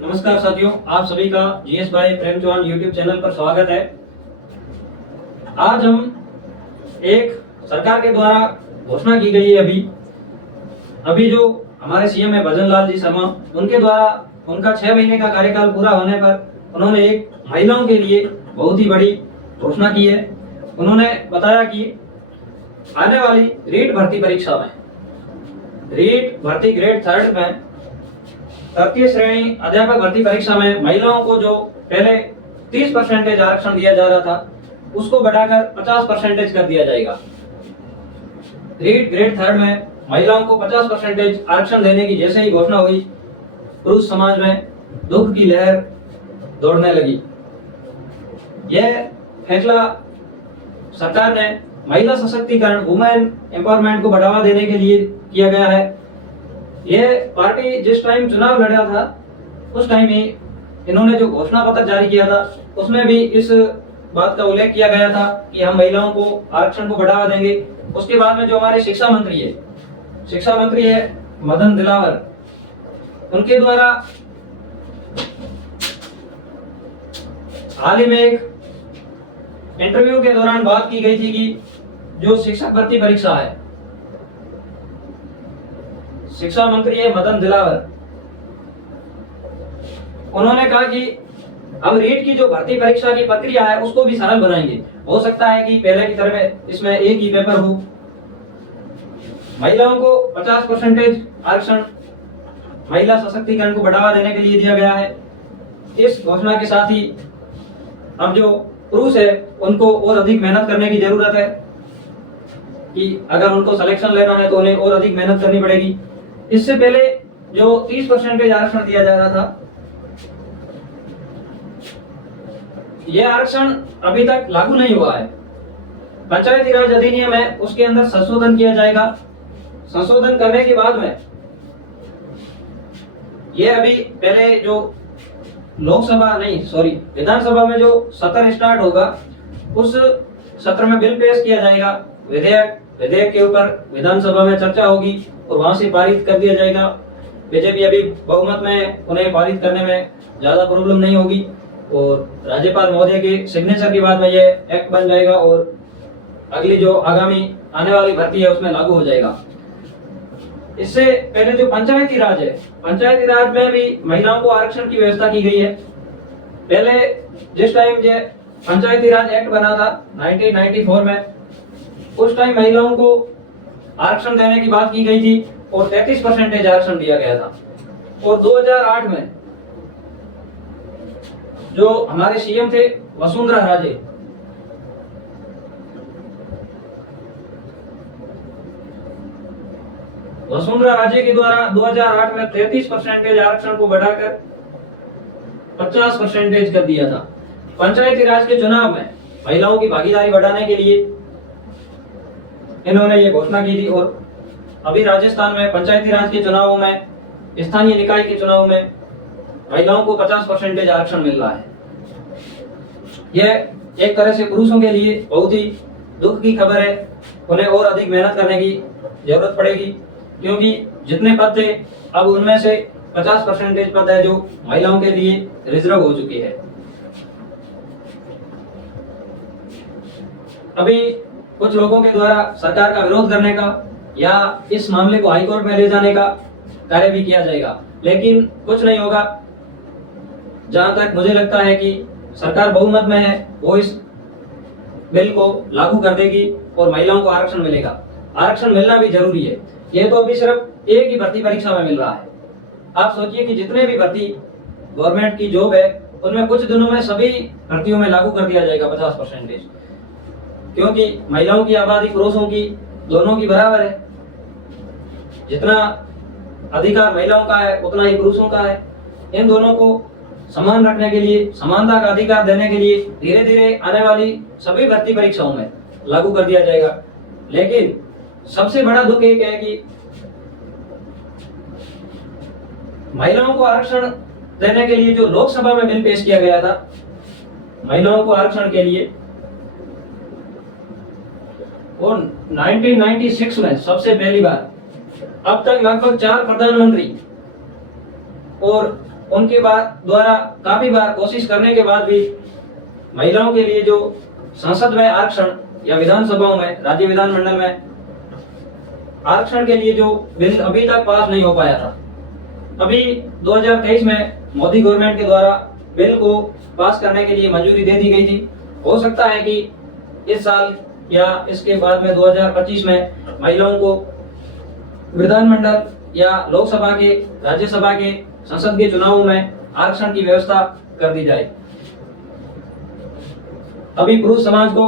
नमस्कार साथियों, आप सभी का जीएस भाई प्रेम चौहान यूट्यूब चैनल पर स्वागत है। आज हम एक सरकार के द्वारा घोषणा की गई है अभी जो हमारे सीएम है भजन लाल जी शर्मा, उनके द्वारा उनका 6 महीने का कार्यकाल पूरा होने पर उन्होंने एक महिलाओं के लिए बहुत ही बड़ी घोषणा की है। उन्होंने बताया कि आने वाली रीट भर्ती परीक्षा में, रीट भर्ती ग्रेड 3 में, तृतीय श्रेणी अध्यापक भर्ती परीक्षा में महिलाओं को जो पहले 30% आरक्षण दिया जा रहा था, उसको बढ़ाकर 50% कर दिया जाएगा। रीट ग्रेड 3 में महिलाओं को 50% आरक्षण देने की जैसे ही घोषणा हुई, पुरुष समाज में दुख की लहर दौड़ने लगी। यह फैसला सरकार ने महिला सशक्तिकरण, वुमेन एम्पावरमेंट को बढ़ावा देने के लिए किया गया है। यह पार्टी जिस टाइम चुनाव लड़ा था, उस टाइम ही इन्होंने जो घोषणा पत्र जारी किया था, उसमें भी इस बात का उल्लेख किया गया था कि हम महिलाओं को आरक्षण को बढ़ावा देंगे। उसके बाद में जो हमारे शिक्षा मंत्री है मदन दिलावर, उनके द्वारा हाल ही में एक इंटरव्यू के दौरान बात की गई थी कि जो शिक्षक भर्ती परीक्षा है, शिक्षा मंत्री है मदन दिलावर, उन्होंने कहा कि हम रीट की जो भर्ती परीक्षा की प्रक्रिया है उसको भी सरल बनाएंगे। हो सकता है कि पहले की तरह इसमें एक ही पेपर हो। महिलाओं को 50% आरक्षण महिला सशक्तिकरण को बढ़ावा देने के लिए दिया गया है। इस घोषणा के साथ ही अब जो पुरुष है उनको और अधिक मेहनत करने की जरूरत है कि अगर उनको सिलेक्शन लेना है तो उन्हें और अधिक मेहनत करनी पड़ेगी। इससे पहले जो 30% आरक्षण दिया जा रहा था, यह आरक्षण अभी तक लागू नहीं हुआ है। पंचायती राज अधिनियम है, उसके अंदर संशोधन किया जाएगा। संशोधन करने के बाद में यह अभी पहले जो विधानसभा में जो सत्र स्टार्ट होगा, उस सत्र में बिल पेश किया जाएगा। विधेयक के ऊपर विधानसभा में चर्चा होगी और वहां से पारित कर दिया जाएगा। बीजेपी अभी बहुमत में, उन्हें पारित करने में ज्यादा प्रॉब्लम नहीं होगी और राज्यपाल महोदय के सिग्नेचर के बाद में यह एक्ट बन जाएगा और अगली जो आगामी आने वाली भर्ती है उसमें लागू हो जाएगा। इससे पहले जो पंचायती राज है, पंचायती राज में भी महिलाओं को आरक्षण की व्यवस्था की गई है। पहले जिस टाइम जो पंचायती राज एक्ट बना था 1994 में, उस टाइम महिलाओं को आरक्षण देने की बात की गई थी और 33% आरक्षण दिया गया था। और 2008 में जो हमारे सीएम थे वसुंधरा राजे, के द्वारा 2008 में 33% आरक्षण को बढ़ाकर 50% कर दिया था। पंचायती राज के चुनाव में महिलाओं की भागीदारी बढ़ाने के लिए इन्होंने ये घोषणा की थी। और अभी राजस्थान में पंचायती राज के चुनावों में, स्थानीय निकाय के चुनाव में महिलाओं को 50% आरक्षण मिल रहा है। यह एक तरह से पुरुषों के लिए बहुत ही दुख की खबर है। उन्हें और अधिक मेहनत करने की जरूरत पड़ेगी, क्योंकि जितने पद थे अब उनमें से 50% पद है जो महिलाओं के लिए रिजर्व हो चुकी है। अभी कुछ लोगों के द्वारा सरकार का विरोध करने का या इस मामले को हाईकोर्ट में ले जाने का कार्य भी किया जाएगा, लेकिन कुछ नहीं होगा। जहां तक मुझे लगता है कि सरकार बहुमत में है, वो इस बिल को लागू कर देगी और महिलाओं को आरक्षण मिलेगा। आरक्षण मिलना भी जरूरी है। ये तो अभी सिर्फ एक ही भर्ती परीक्षा में मिल रहा है। आप सोचिए कि जितने भी भर्ती गवर्नमेंट की जॉब है, उनमें कुछ दिनों में सभी भर्तियों में लागू कर दिया जाएगा 50%, क्योंकि महिलाओं की आबादी पुरुषों की दोनों की बराबर है। जितना अधिकार महिलाओं का है उतना ही पुरुषों का है। इन दोनों को समान रखने के लिए, समानता का अधिकार देने के लिए धीरे धीरे आने वाली सभी भर्ती परीक्षाओं में लागू कर दिया जाएगा। लेकिन सबसे बड़ा दुख एक है कि महिलाओं को आरक्षण देने के लिए जो लोकसभा में बिल पेश किया गया था, महिलाओं को आरक्षण के लिए, और 1996 में सबसे पहली बार, अब तक लगभग 4 प्रधानमंत्री और उनके द्वारा काफी बार कोशिश करने के बाद भी महिलाओं के लिए जो संसद में आरक्षण या विधानसभाओं में, राज्य विधानमंडल में आरक्षण के लिए जो बिल अभी तक पास नहीं हो पाया था। अभी 2023 में मोदी गवर्नमेंट के द्वारा बिल को पास करने के लिए मंजूरी दे दी गई थी। हो सकता है कि इस साल या इसके बाद में 2025 में महिलाओं को विधानमंडल या लोकसभा के, राज्यसभा के, संसद के चुनावों में आरक्षण की व्यवस्था कर दी जाए। अभी पुरुष समाज को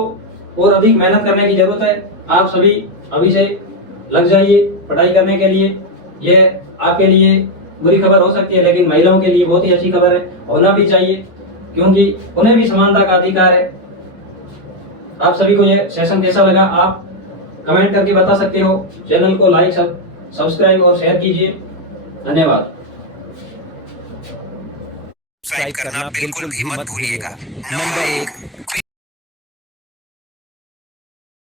और अधिक मेहनत करने की जरूरत है। आप सभी अभी से लग जाइए पढ़ाई करने के लिए। यह आपके लिए बुरी खबर हो सकती है, लेकिन महिलाओं के लिए बहुत ही अच्छी खबर है, होना भी चाहिए, क्योंकि उन्हें भी समानता का अधिकार है। आप सभी को यह सेशन कैसा लगा आप कमेंट करके बता सकते हो। चैनल को लाइक, सब्सक्राइब और शेयर कीजिए। धन्यवाद। सब्सक्राइब करना बिल्कुल भी मत भूलिएगा। नंबर 1